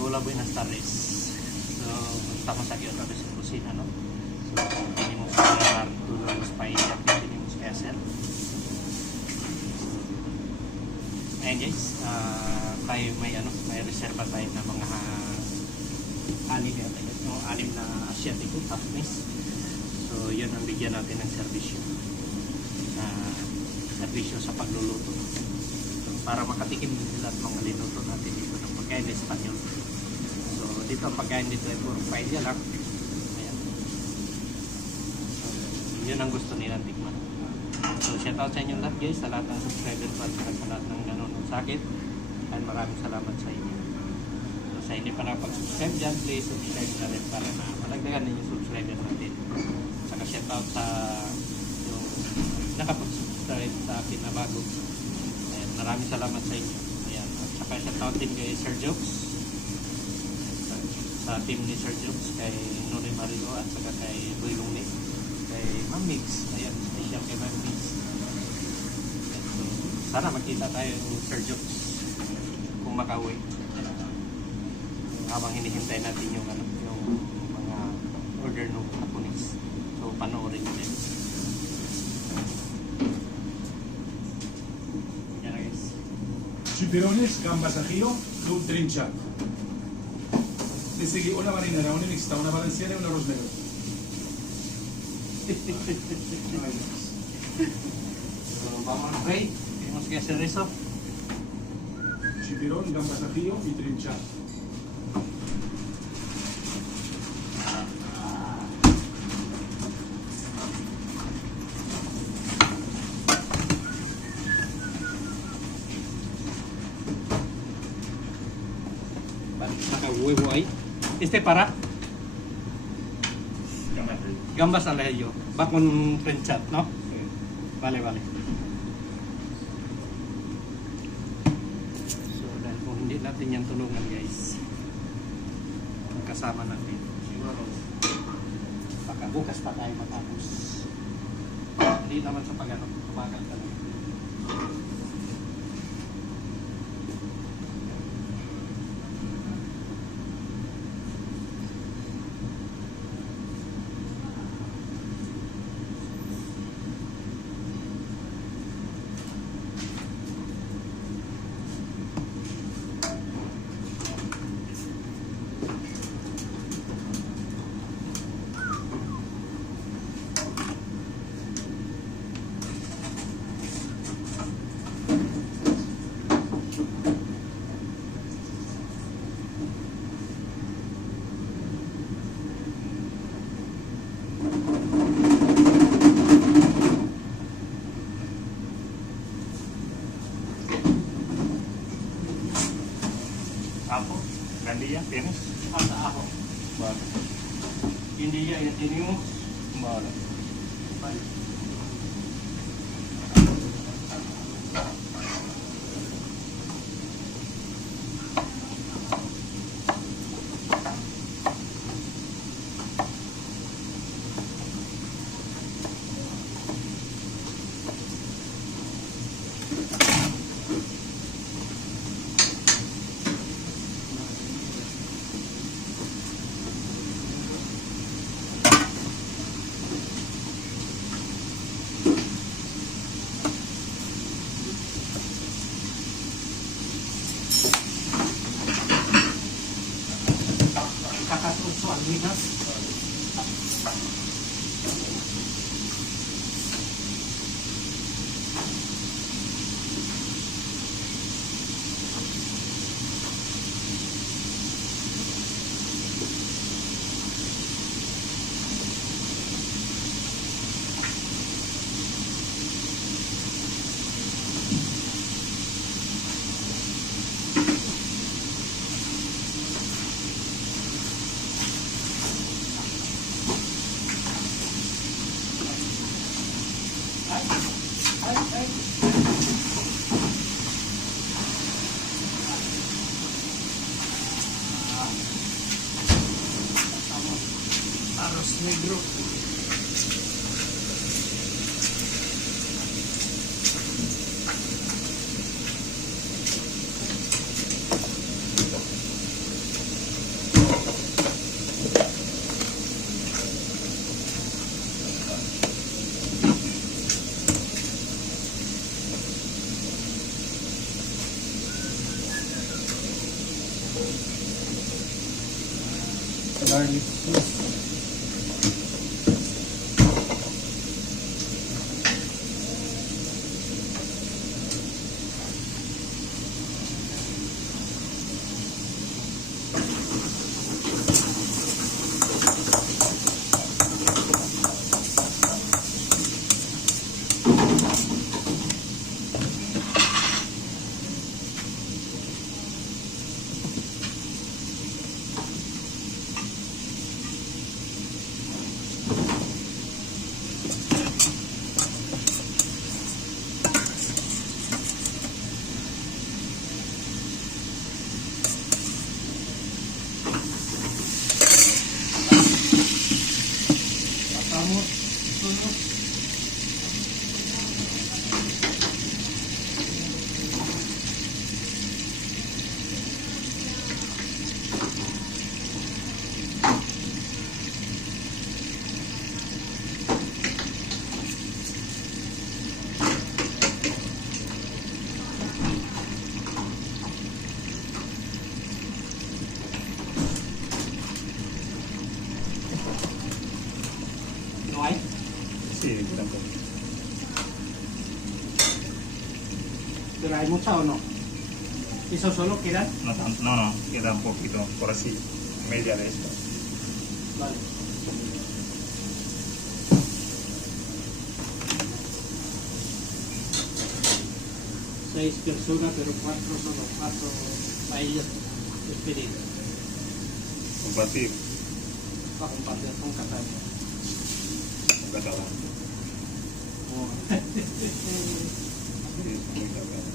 hola, buenas tardes. So, estamos aquí otra vez en cocina, ¿no? So, tenemos que grabar todos los países que tenemos que hacer. Ayan guys, tayo may reserva tayo na mga anim na Asiatiko, Japanese. So, yun ang bigyan natin ng serbisyo. Serbisyo sa pagluluto. Para makatikim nila at mga linuto natin dito ng pagkain na Espanyol. So dito ang pagkain dito ay puro paella lang. Ayan. So, yun ang gusto nilang tikman. So shout out sa inyo lahat guys, sa lahat ng subscribers at sa lahat ng nanonood sa akin. And maraming salamat sa inyo. So sa hindi pa nakapag-subscribe dyan, please subscribe na rin para na malagdagan din yung subscriber natin. Saka shout out sa yung nakapag-subscribe sa akin na bago. Maraming salamat sa inyo. Ayan. At saka shoutout din kay Sir Jokes. Sa team ni Sir Jokes, kay Nori Mario at saka kay Boy Lungni, kay Ma'am Mix. Ayan, special kay Ma'am Mix. So, sana makita tayo Sir Jokes kung makauwi. Habang hinihintay natin yung mga order ng Japanese. So, panoorin din. Chipirones, gambas ajillo, club trincha. Le sigue una marinera, una mixta, una valenciana y un arroz negro. Vamos a ver, tenemos que hacer eso. Chipirón, gambas ajillo y trincha. Huevo ahí. Este para gambas al ajillo. Va con trenchat, ¿no? Sí. Vale, vale. So, dahil kung hindi natin yan tulungan guys, kasama natin. Siguro, baka bukas pa tayo matapos. Hindi naman sa pag-ano, tumagal ka lang. Apo, gandilla, ¿tienes? Hasta ajo. Vale. Hindi ya tenemos. Vale. Vale. Kakasuso ang linas. Arroz negro. garlic sauce. Patamos, sunod. Kinuhay? Sí, tanto. Pero hay mucha o no? ¿Eso solo queda? No, no, no, queda un poquito, por así, media de esto. Vale. Seis personas, pero cuatro solo, cuatro paellas despedidas. Compartir Para compartir con Catania. con catalán. Sí, muy catalán.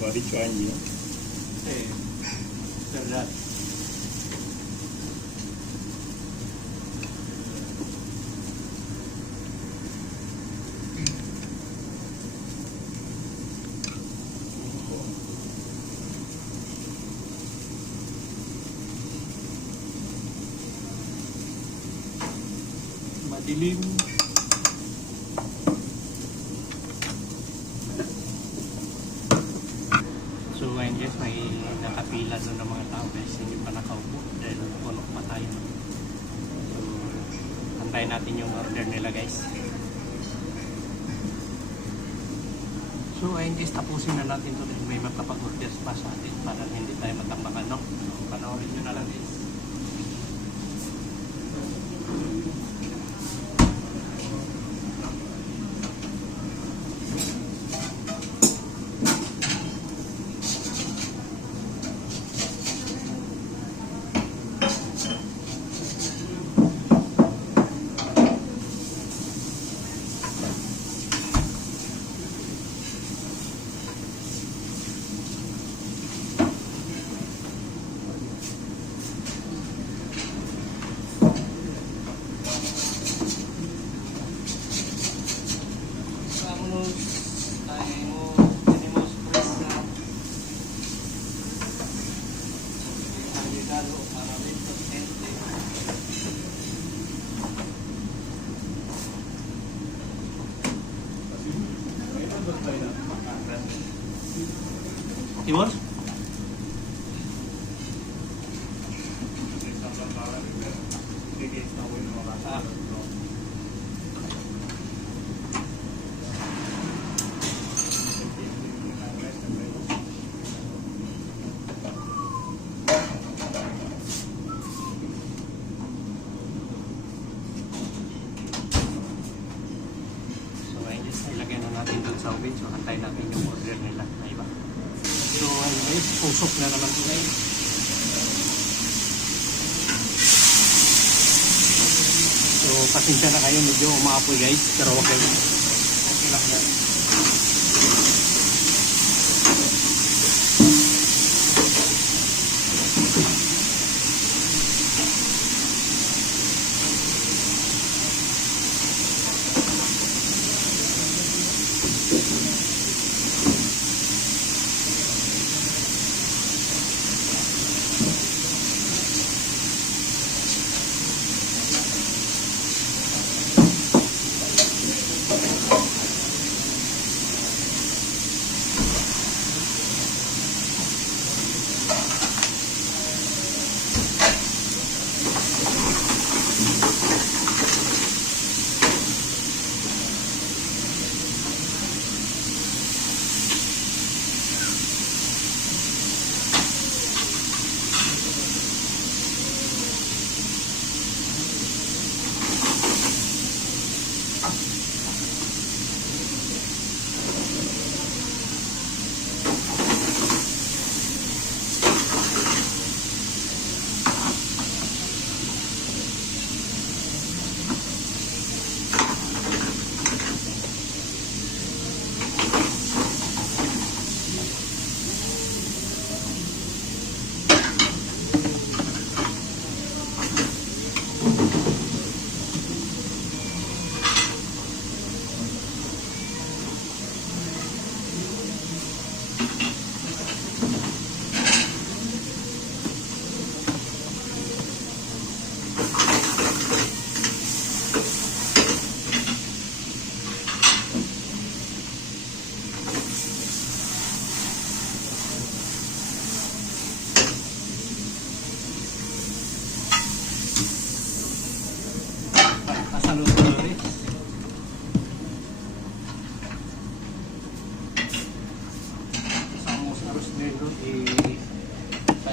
Lo ha dicho Angie, ¿no? Verdad. Madilim. So ngayon guys, may nakapila doon ng mga tao guys, hindi pa nakaupo dahil puno pa tayo. So, antayin natin yung order nila guys. So ayun guys, tapusin na natin to dahil may magkapag-orders pa sa atin para hindi tayo matambakan, no? So, panoorin nyo na lang guys. Tenemos presa agregado para eventos, gente. ¿Timos? Ah. So ayun guys, ilagay na natin dun sa oven. So antayin natin yung order nila na iba. So ayun guys, pusok na naman ito guys. So pasensya na kayo, medyo umaapoy guys. Pero okay lang. Okay lang yan.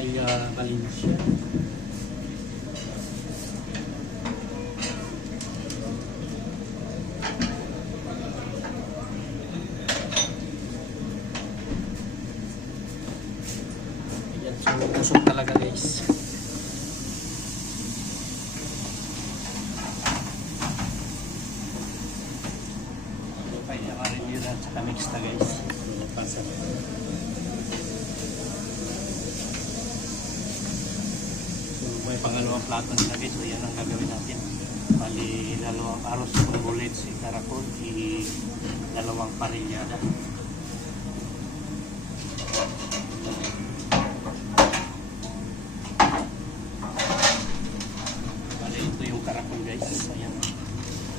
kay Valencia. Ayan, so usok talaga guys. So kaya marinira at saka mix na guys. So pasa. May pangalawang plato nila guys, so yan ang gagawin natin. Bali, dalawang aros kung bullets, karakol, dalawang parilyada. Bali, ito yung karakol guys. Ayan,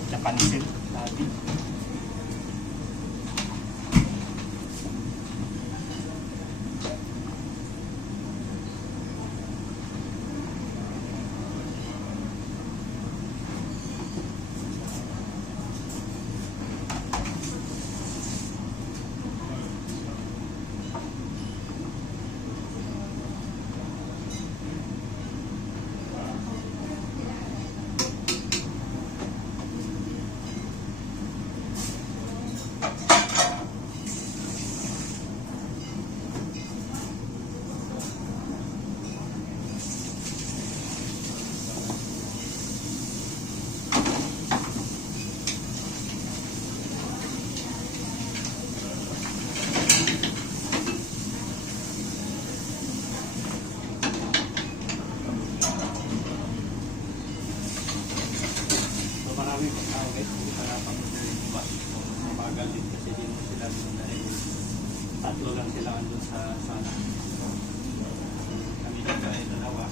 Japanese silk, sabi. Marami pa tao guys, hindi pa napag-order yung iba. Mabagal din kasi din mo sila doon dahil tatlo lang sila andun sa sana. Kami dito ay dalawa,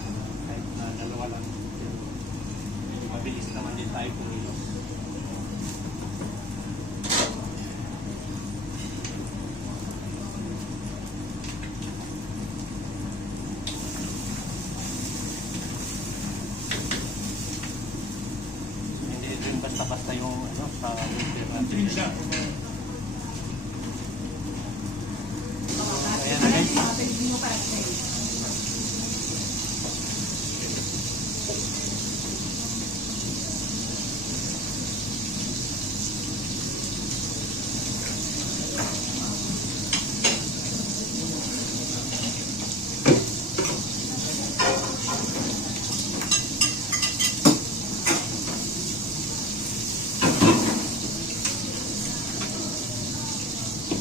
kahit na dalawa lang. Mabilis naman din tayo kumilos. Basta-basta yung ano, sa winter natin. Trim shot. Ayan na guys.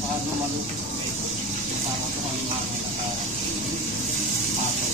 Paano malupit ko ito? Para sa kalimangin na pato.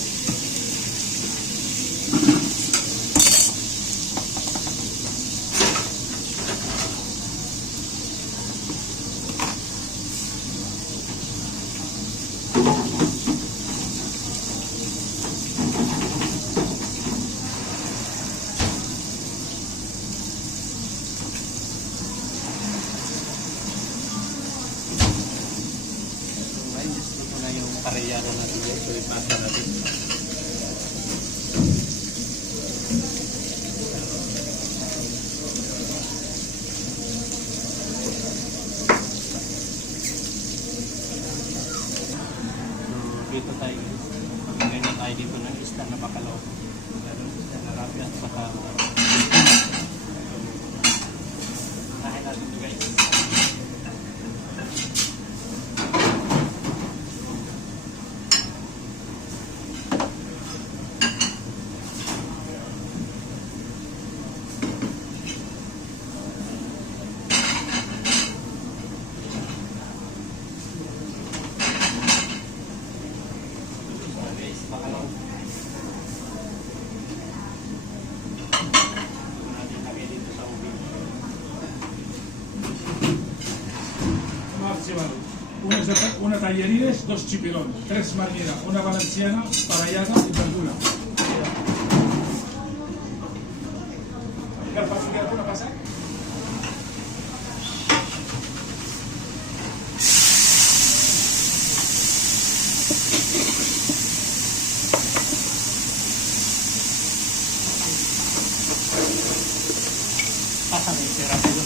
Gusto na yung parehado natin guys. So ipasa natin. So dito tayo guys. Pagkagay na tayo dito ng isda na bakalaw. Isda na rabi at saka nahin natin ito guys. Bakalaw. Natin lagay dito sa ubi. Una tallarines, 2 chipirón, 3 marguera, una valenciana, parallada y verdura. ¿Alguna pasa? Pásame ese rápido.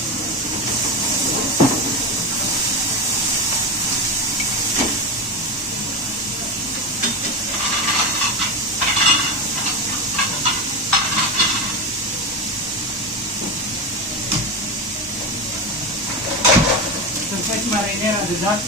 Let's marinate the duck.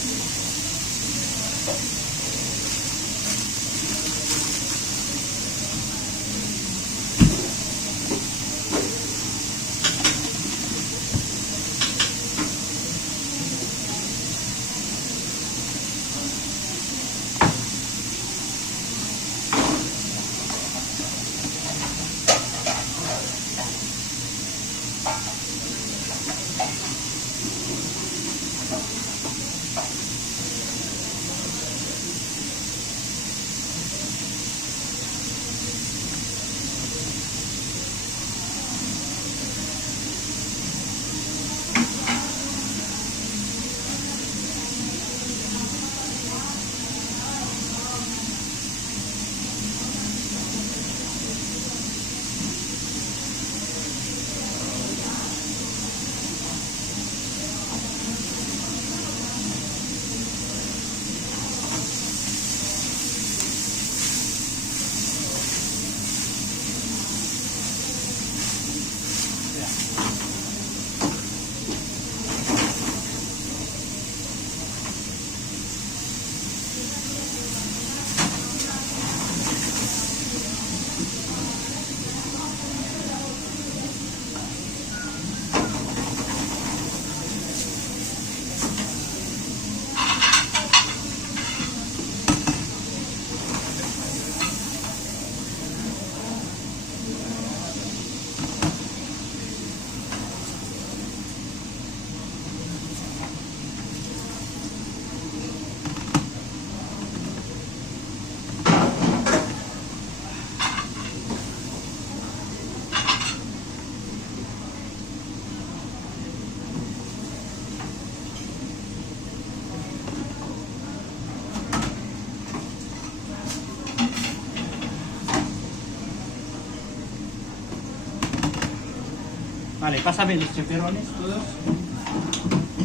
Vale, pásame los cheperones todos.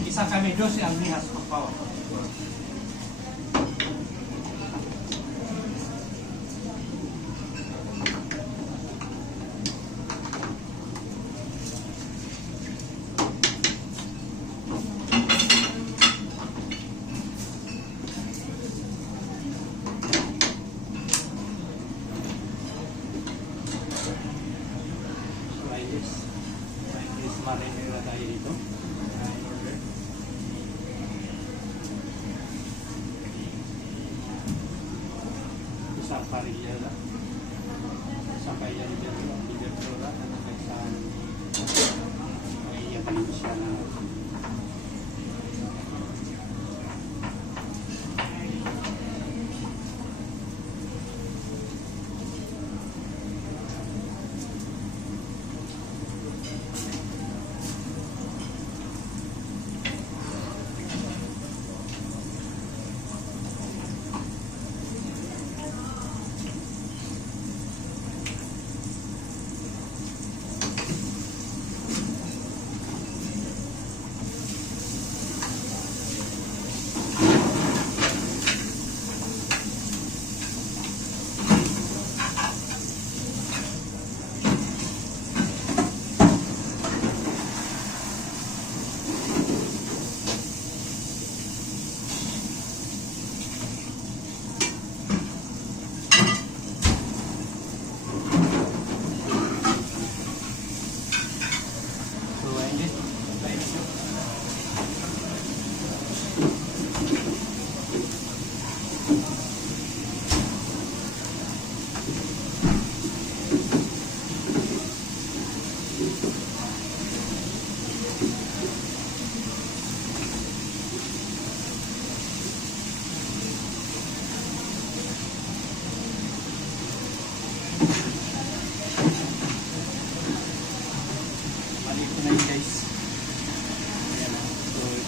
Y sácame 12 almejas, por favor. Marinara tayo dito. Isang parilla, isang kaya ni Bertola, at isang kaya siya na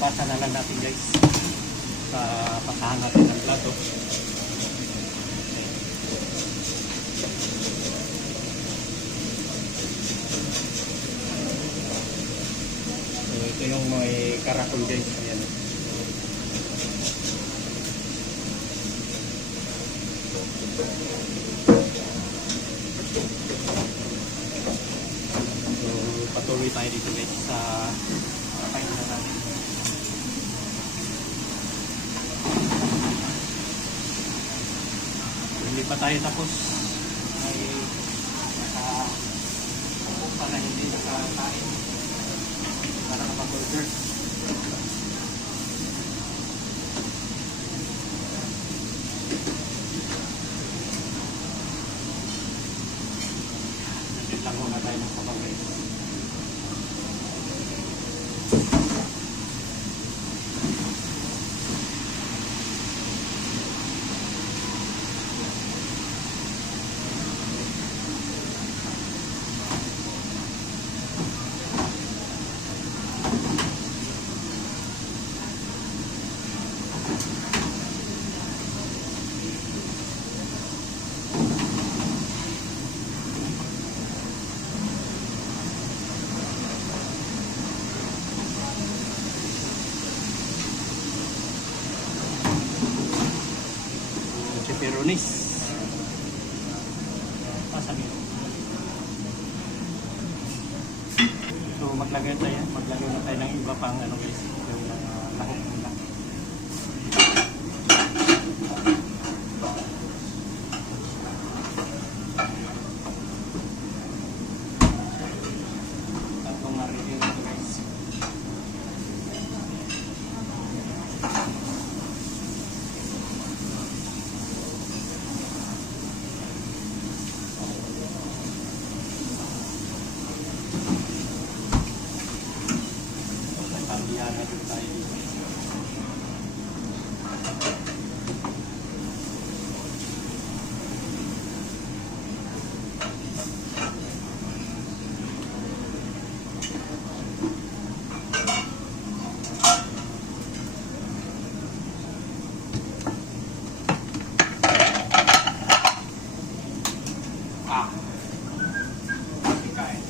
ipasa na lang natin guys sa pasahan natin ng plato. So ito yung may karakol guys. Ayan. So patuloy tayo dito guys sa papain na natin. pa tayo tapos. Ay para hindi nakakain. Para kapag-order. Nandit lang muna tayo ng kapag guys. Pepperonis. Pasabi. So maglagay na tayo ng iba pang ano guys, yung lahok nila. Tatlong review na guys. Pambiyan na din tayo dito. Kain.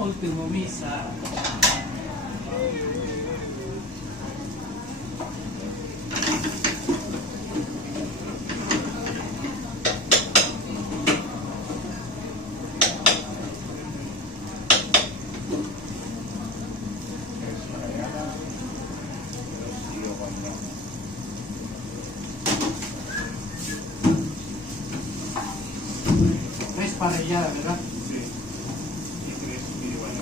Ultimo misa. Tres parrillada, ¿verdad? Sí. Y 3 igual.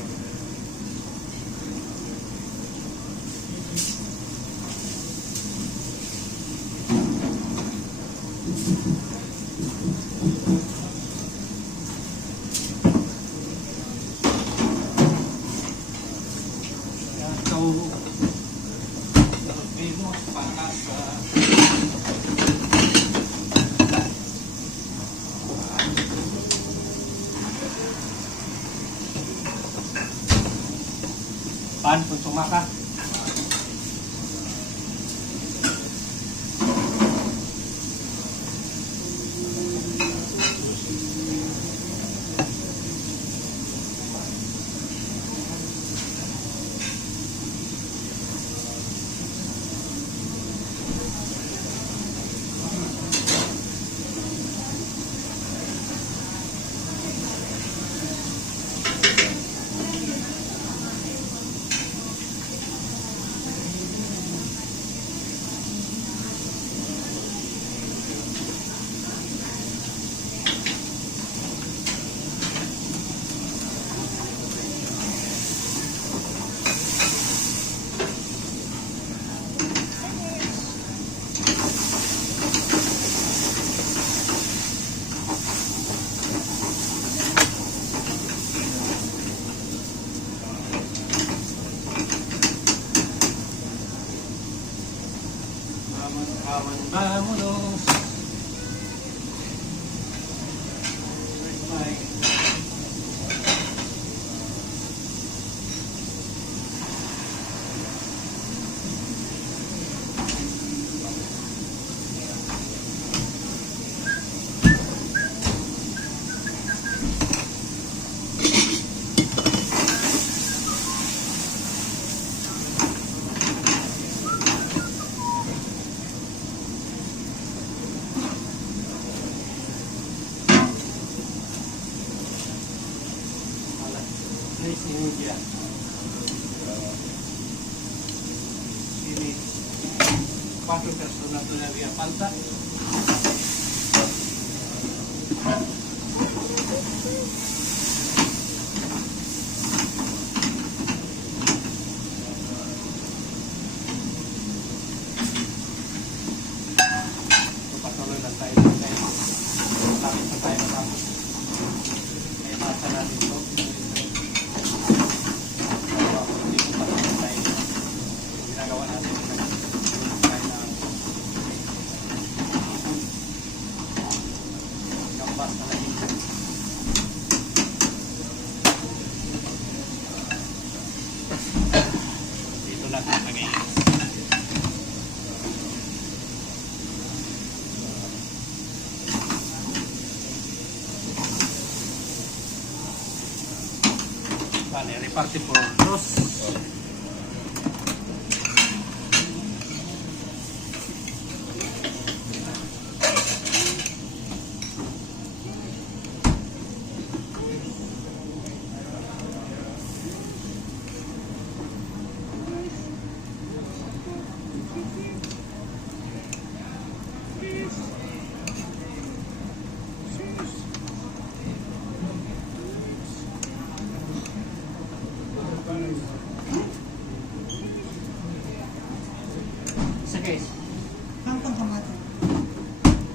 So, vimos para sa pan kung sumaka. Vámonos. Bye. Nice India. Sini 4 personas todavía falta. Patuloy lang tayo guys. Lapit na tayo matapos. Kaya masa natin ito. Ginagawa natin gambas na lagi. Dito natin lagay. Vale, reparte por 2. Isa guys. Kangkong tomate.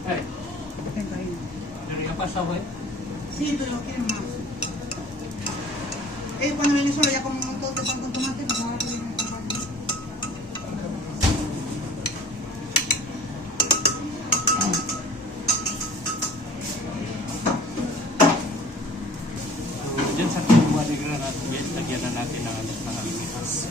Eh, Tengo ahí. ¿pero ya pasó, güey? Sí, pero quieren más. Ellos cuando vienen solo ya comen un montón de pan con tomate, pues ahora quieren el tomate. So, dyan sa kuwa ni Granat, guys, lagyan na natin ng mga almihas.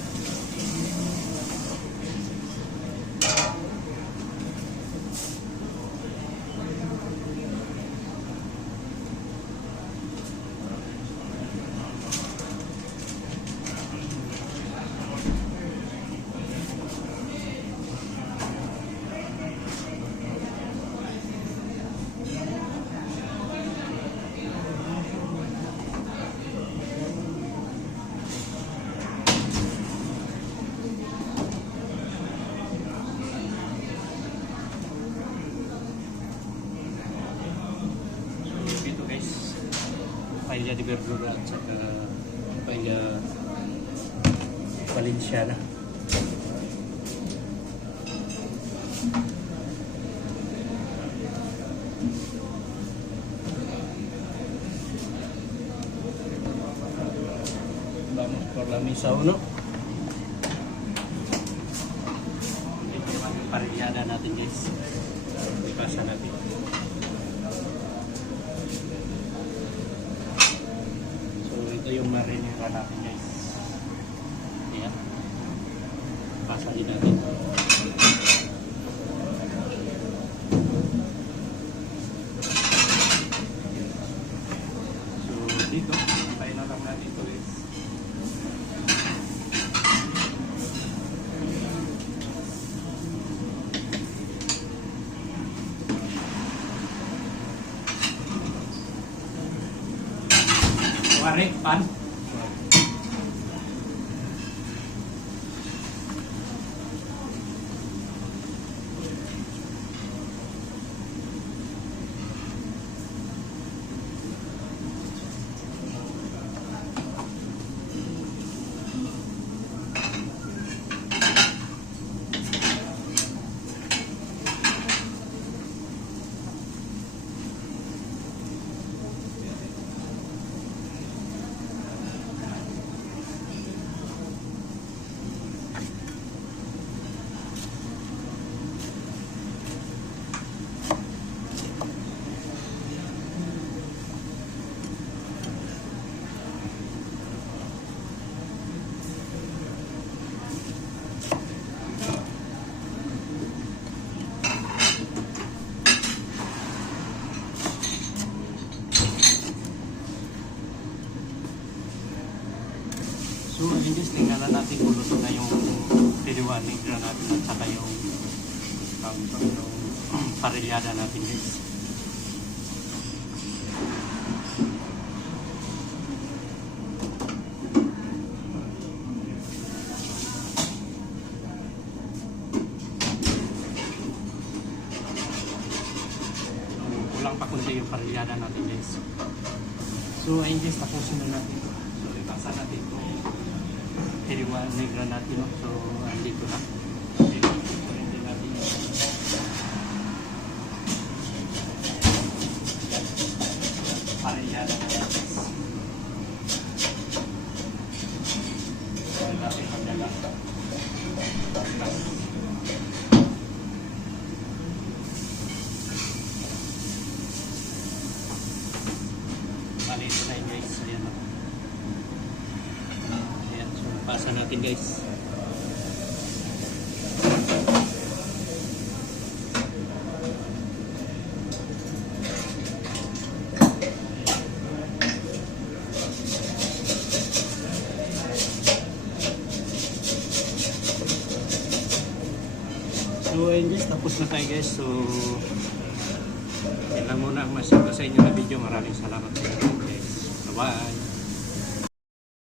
Ito guys, paella de verdura at saka paella Valenciana. Vamos por la mesa 1. Ito naman yung parillada natin guys. Ipasa natin. So ito yung marinera natin guys. Ayan. Pasa din natin. So dito, tayo na lang natin ito guys. Warik pan. tingnan na natin kung luto na yung piriwanig na natin at saka yung parilyada natin guys. Kulang pa kundi yung parilyada natin guys. So ayun guys, tapusin na natin ito. So ipaksa natin itong piriwanig na natin. No? So andito na. Hindi natin parilyada natin guys. So natin magdala. Malito na yun guys. Ayan o. Ayan. So pasa natin guys. So ayun guys, tapos na tayo guys. So yan lang muna ang masabi ko sa inyo na video. Maraming salamat sa inyo guys. Bye bye.